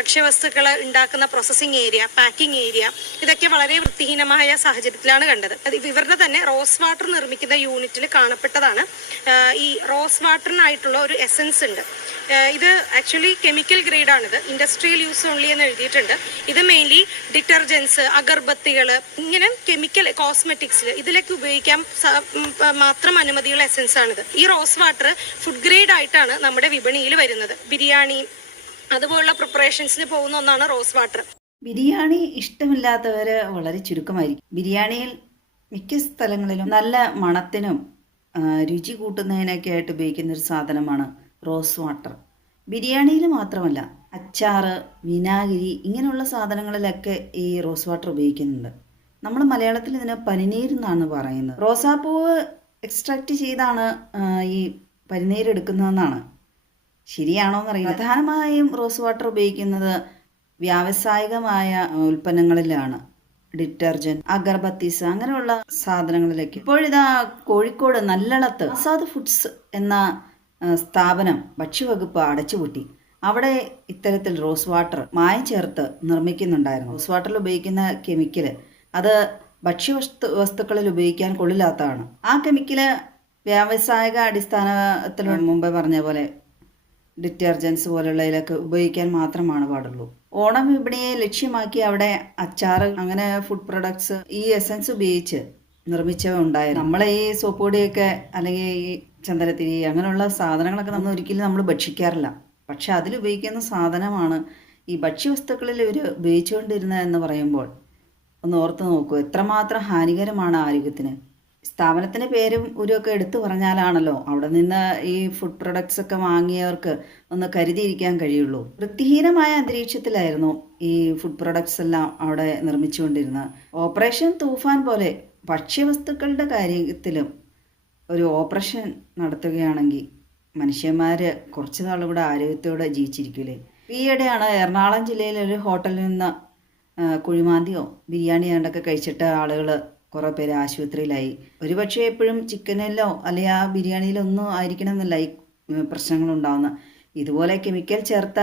ഭക്ഷ്യവസ്തുക്കൾ ഉണ്ടാക്കുന്ന processing area, packing area, ഇതൊക്കെ വളരെ വൃത്തിഹീനമായ സാഹചര്യത്തിലാണ് കണ്ടത്. ഇവരുടെ തന്നെ റോസ് വാട്ടർ നിർമ്മിക്കുന്ന യൂണിറ്റിൽ കാണപ്പെട്ടതാണ്. ഈ റോസ് വാട്ടറിനായിട്ടുള്ള ഒരു എസൻസ് ഉണ്ട്. ഇത് ആക്ച്വലി കെമിക്കൽ ഗ്രേഡാണിത്, ഇൻഡസ്ട്രിയൽ യൂസ് ഓൺലി എന്ന് എഴുതിയിട്ടുണ്ട്. ഇത് മെയിൻലി ഡിറ്റർജൻസ്, അഗർബത്തികൾ, ഇങ്ങനെ കെമിക്കൽ കോസ്മെറ്റിക്സിൽ ഇതിലൊക്കെ ഉപയോഗിക്കാൻ മാത്രം അനുമതിയുള്ള എസൻസ് ആണിത്. ഈ റോസ് വാട്ടർ ഫുഡ് ഗ്രേഡ് ആയിട്ടാണ് നമ്മുടെ വിപണിയിൽ വരുന്നത്. ബിരിയാണി അതുപോലുള്ള പ്രിപ്പറേഷൻസിന് പോകുന്ന ഒന്നാണ് റോസ് വാട്ടർ. ബിരിയാണി ഇഷ്ടമില്ലാത്തവര് വളരെ ചുരുക്കമായിരിക്കും. ബിരിയാണിയിൽ മിക്ക സ്ഥലങ്ങളിലും നല്ല മണത്തിനും രുചി കൂട്ടുന്നതിനൊക്കെ ആയിട്ട് ഉപയോഗിക്കുന്ന ഒരു സാധനമാണ് റോസ് വാട്ടർ. ബിരിയാണിയിൽ മാത്രമല്ല, അച്ചാറ്, വിനാഗിരി ഇങ്ങനെയുള്ള സാധനങ്ങളിലൊക്കെ ഈ റോസ് വാട്ടർ ഉപയോഗിക്കുന്നുണ്ട്. നമ്മൾ മലയാളത്തിൽ ഇതിന് പനിനീരെന്നാണ് പറയുന്നത്. റോസാപ്പൂവ് എക്സ്ട്രാക്ട് ചെയ്താണ് ഈ പനിനീരെടുക്കുന്നതെന്നാണ്. ശരിയാണോ എന്നറിയില്ല. പ്രധാനമായും റോസ് വാട്ടർ ഉപയോഗിക്കുന്നത് വ്യാവസായികമായ ഉൽപ്പന്നങ്ങളിലാണ്. ഡിറ്റർജൻറ്റ്, അഗർബത്തീസ് അങ്ങനെയുള്ള സാധനങ്ങളിലേക്ക്. ഇപ്പോഴിതാ കോഴിക്കോട് നല്ലളത്ത് ആസാദ് ഫുഡ്സ് എന്ന സ്ഥാപനം ഭക്ഷ്യവകുപ്പ് അടച്ചുപൂട്ടി. അവിടെ ഇത്തരത്തിൽ റോസ് വാട്ടർ മായം ചേർത്ത് നിർമ്മിക്കുന്നുണ്ടായിരുന്നു. റോസ് വാട്ടറിൽ ഉപയോഗിക്കുന്ന കെമിക്കല് അത് വസ്തുക്കളിൽ ഉപയോഗിക്കാൻ കൊള്ളില്ലാത്തതാണ്. ആ കെമിക്കല് വ്യാവസായിക അടിസ്ഥാനത്തിൽ മുമ്പേ പറഞ്ഞ പോലെ ഡിറ്റർജൻസ് പോലുള്ളതിലൊക്കെ ഉപയോഗിക്കാൻ മാത്രമാണ് പാടുള്ളൂ. ഓണം വിപണിയെ ലക്ഷ്യമാക്കി അവിടെ അച്ചാറ് അങ്ങനെ ഫുഡ് പ്രൊഡക്ട്സ് ഈ എസൻസ് ഉപയോഗിച്ച് നിർമ്മിച്ചവ ഉണ്ടായിരുന്നു. നമ്മളെ ഈ സോപ്പ് പൊടിയൊക്കെ അല്ലെങ്കിൽ ഈ ചന്ദനത്തിരി അങ്ങനെയുള്ള സാധനങ്ങളൊക്കെ നമ്മൾ ഒരിക്കലും നമ്മൾ ഭക്ഷിക്കാറില്ല. പക്ഷെ അതിലുപയോഗിക്കുന്ന സാധനമാണ് ഈ ഭക്ഷ്യവസ്തുക്കളിൽ ഇവർ ഉപയോഗിച്ചുകൊണ്ടിരുന്നത് എന്ന് പറയുമ്പോൾ ഒന്ന് ഓർത്ത് നോക്കൂ, എത്രമാത്രം ഹാനികരമാണ് ആരോഗ്യത്തിന്. സ്ഥാപനത്തിൻ്റെ പേരും ഒക്കെ എടുത്തു പറഞ്ഞാലാണല്ലോ അവിടെ നിന്ന് ഈ ഫുഡ് പ്രൊഡക്ട്സ് ഒക്കെ വാങ്ങിയവർക്ക് ഒന്ന് കരുതിയിരിക്കാൻ കഴിയുള്ളൂ. വൃത്തിഹീനമായ അന്തരീക്ഷത്തിലായിരുന്നു ഈ ഫുഡ് പ്രൊഡക്ട്സ് എല്ലാം അവിടെ നിർമ്മിച്ചുകൊണ്ടിരുന്നത്. ഓപ്പറേഷൻ തൂഫാൻ പോലെ ഭക്ഷ്യവസ്തുക്കളുടെ കാര്യത്തിലും ഒരു ഓപ്പറേഷൻ നടത്തുകയാണെങ്കിൽ മനുഷ്യന്മാർ കുറച്ച് നാളും കൂടെ ആരോഗ്യത്തോടെ ജീവിച്ചിരിക്കൂലേ. ഈയിടെയാണ് എറണാകുളം ജില്ലയിലെ ഒരു ഹോട്ടലിൽ നിന്ന് കുഴിമാന്തിയോ ബിരിയാണി കണ്ടൊക്കെ കഴിച്ചിട്ട് ആളുകൾ കുറേ പേര് ആശുപത്രിയിലായി. ഒരുപക്ഷെ എപ്പോഴും ചിക്കനിലോ അല്ലെങ്കിൽ ആ ബിരിയാണിയിലോ ഒന്നും ആയിരിക്കണം എന്നല്ല ഈ പ്രശ്നങ്ങളുണ്ടാവുന്നത്. ഇതുപോലെ കെമിക്കൽ ചേർത്ത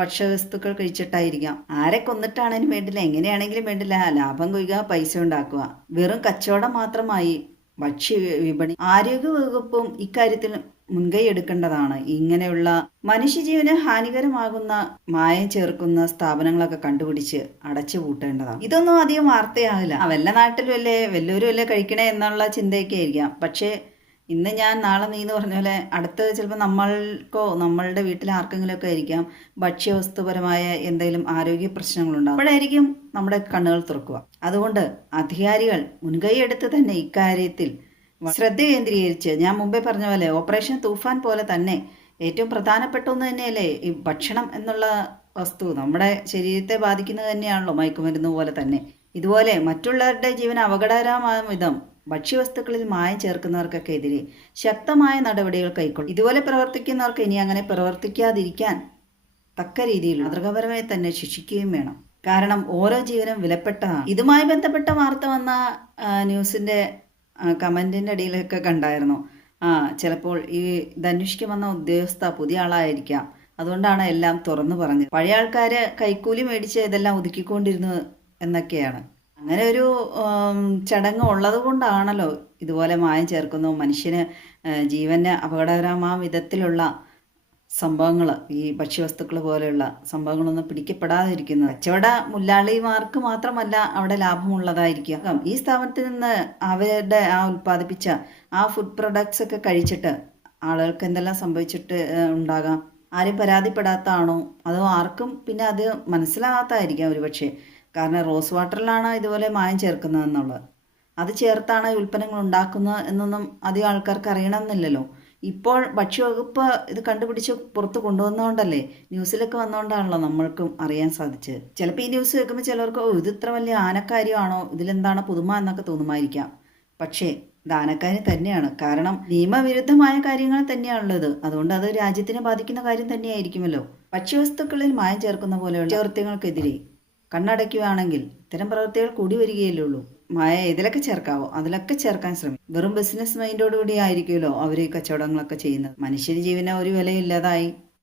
ഭക്ഷ്യവസ്തുക്കൾ കഴിച്ചിട്ടായിരിക്കാം. ആരെ കൊന്നിട്ടാണെങ്കിലും വേണ്ടില്ല, എങ്ങനെയാണെങ്കിലും വേണ്ടില്ല, ലാഭം കൊയ്യുക, പൈസ ഉണ്ടാക്കുക. വെറും കച്ചവടം മാത്രമായി ഭക്ഷ്യ വിപണി. ആരോഗ്യവകുപ്പും ഇക്കാര്യത്തിൽ മുൻകൈ എടുക്കേണ്ടതാണ്. ഇങ്ങനെയുള്ള മനുഷ്യജീവന് ഹാനികരമാകുന്ന മായം ചേർക്കുന്ന സ്ഥാപനങ്ങളൊക്കെ കണ്ടുപിടിച്ച് അടച്ചു പൂട്ടേണ്ടതാണ്. ഇതൊന്നും അധികം വാർത്തയാവില്ല. വല്ല നാട്ടിലും വല്ലവരും അല്ലേ കഴിക്കണേ എന്നുള്ള ചിന്തയൊക്കെ ആയിരിക്കാം. പക്ഷേ ഇന്ന് ഞാൻ നാളെ നീ എന്ന് പറഞ്ഞ പോലെ അടുത്ത് ചിലപ്പോൾ നമ്മൾക്കോ നമ്മളുടെ വീട്ടിൽ ആർക്കെങ്കിലുമൊക്കെ ആയിരിക്കാം ഭക്ഷ്യവസ്തുപരമായ എന്തെങ്കിലും ആരോഗ്യ പ്രശ്നങ്ങളുണ്ടാകും. അപ്പോഴായിരിക്കും നമ്മുടെ കണ്ണുകൾ തുറക്കുക. അതുകൊണ്ട് അധികാരികൾ മുൻകൈ എടുത്ത് തന്നെ ഇക്കാര്യത്തിൽ ശ്രദ്ധ കേന്ദ്രീകരിച്ച്, ഞാൻ മുമ്പേ പറഞ്ഞ പോലെ ഓപ്പറേഷൻ തൂഫാൻ പോലെ തന്നെ ഏറ്റവും പ്രധാനപ്പെട്ട ഒന്ന് തന്നെയല്ലേ ഈ ഭക്ഷണം എന്നുള്ള വസ്തു. നമ്മുടെ ശരീരത്തെ ബാധിക്കുന്നത് തന്നെയാണല്ലോ മയക്കുമരുന്ന് പോലെ തന്നെ. ഇതുപോലെ മറ്റുള്ളവരുടെ ജീവൻ അപകടകരമായ വിധം ഭക്ഷ്യവസ്തുക്കളിൽ മായം ചേർക്കുന്നവർക്കൊക്കെ എതിരെ ശക്തമായ നടപടികൾ കൈക്കൊള്ളും. ഇതുപോലെ പ്രവർത്തിക്കുന്നവർക്ക് ഇനി അങ്ങനെ പ്രവർത്തിക്കാതിരിക്കാൻ തക്ക രീതിയിൽ മാതൃകാപരമായി തന്നെ ശിക്ഷിക്കുകയും വേണം. കാരണം ഓരോ ജീവനും വിലപ്പെട്ടതാണ്. ഇതുമായി ബന്ധപ്പെട്ട വാർത്ത വന്ന ന്യൂസിൻ്റെ കമൻറ്റിൻ്റെ അടിയിലൊക്കെ കണ്ടായിരുന്നു. ചിലപ്പോൾ ഈ ധനുഷ്ക്ക് വന്ന ഉദ്യോഗസ്ഥ പുതിയ ആളായിരിക്കാം, അതുകൊണ്ടാണ് എല്ലാം തുറന്നു പറഞ്ഞത്. പഴയ ആൾക്കാർ കൈക്കൂലി മേടിച്ച് ഇതെല്ലാം ഒതുക്കിക്കൊണ്ടിരുന്നു എന്നൊക്കെയാണ്. അങ്ങനെ ഒരു ചടങ്ങ് ഉള്ളത് കൊണ്ടാണല്ലോ ഇതുപോലെ മായം ചേർക്കുന്നു, മനുഷ്യന് ജീവന് അപകടകരമായ വിധത്തിലുള്ള സംഭവങ്ങൾ, ഈ ഭക്ഷ്യവസ്തുക്കൾ പോലെയുള്ള സംഭവങ്ങളൊന്നും പിടിക്കപ്പെടാതിരിക്കുന്നത്. കച്ചവട മുല്ലാളിമാർക്ക് മാത്രമല്ല അവിടെ ലാഭമുള്ളതായിരിക്കാം. ഈ സ്ഥാപനത്തിൽ നിന്ന് അവരുടെ ഉൽപ്പാദിപ്പിച്ച ആ ഫുഡ് പ്രൊഡക്ട്സ് ഒക്കെ കഴിച്ചിട്ട് ആളുകൾക്ക് എന്തെല്ലാം സംഭവിച്ചിട്ട് ഉണ്ടാകാം. ആരും പരാതിപ്പെടാത്തതാണോ അതോ ആർക്കും പിന്നെ അത് മനസ്സിലാകാത്തതായിരിക്കാം ഒരുപക്ഷെ. കാരണം റോസ് വാട്ടറിലാണ് ഇതുപോലെ മായം ചേർക്കുന്നതെന്നുള്ളത്. അത് ചേർത്താണ് ഉൽപ്പന്നങ്ങൾ ഉണ്ടാക്കുന്നത് എന്നൊന്നും അധികം ആൾക്കാർക്ക് അറിയണമെന്നില്ലല്ലോ. ഇപ്പോൾ ഭക്ഷ്യവകുപ്പ് ഇത് കണ്ടുപിടിച്ച് പുറത്ത് കൊണ്ടുവന്നതുകൊണ്ടല്ലേ, ന്യൂസിലൊക്കെ വന്നുകൊണ്ടാണല്ലോ നമ്മൾക്കും അറിയാൻ സാധിച്ചത്. ചിലപ്പോൾ ഈ ന്യൂസ് കേൾക്കുമ്പോൾ ചിലർക്ക് ഇത് ഇത്ര വലിയ ആനക്കാര്യമാണോ, ഇതിലെന്താണ് പുതുമ എന്നൊക്കെ തോന്നുമായിരിക്കാം. പക്ഷേ ഇത് ആനക്കാര്യം തന്നെയാണ്. കാരണം നിയമവിരുദ്ധമായ കാര്യങ്ങൾ തന്നെയാണുള്ളത്. അതുകൊണ്ട് അത് രാജ്യത്തിനെ ബാധിക്കുന്ന കാര്യം തന്നെയായിരിക്കുമല്ലോ. ഭക്ഷ്യവസ്തുക്കളിൽ മായം ചേർക്കുന്ന പോലെയുള്ള കുറ്റകൃത്യങ്ങൾക്കെതിരെ കണ്ണടയ്ക്കുകയാണെങ്കിൽ ഇത്തരം പ്രവൃത്തികൾ കൂടി വരികയല്ലേ ഉള്ളൂ. മായ ഇതിലൊക്കെ ചേർക്കാവോ അതിലൊക്കെ ചേർക്കാൻ ശ്രമിക്കും. വെറും ബിസിനസ് മൈൻഡോടുകൂടി ആയിരിക്കുമല്ലോ അവർ ഈ കച്ചവടങ്ങളൊക്കെ ചെയ്യുന്നത്. മനുഷ്യന് ജീവന ഒരു വിലയില്ലാതായി.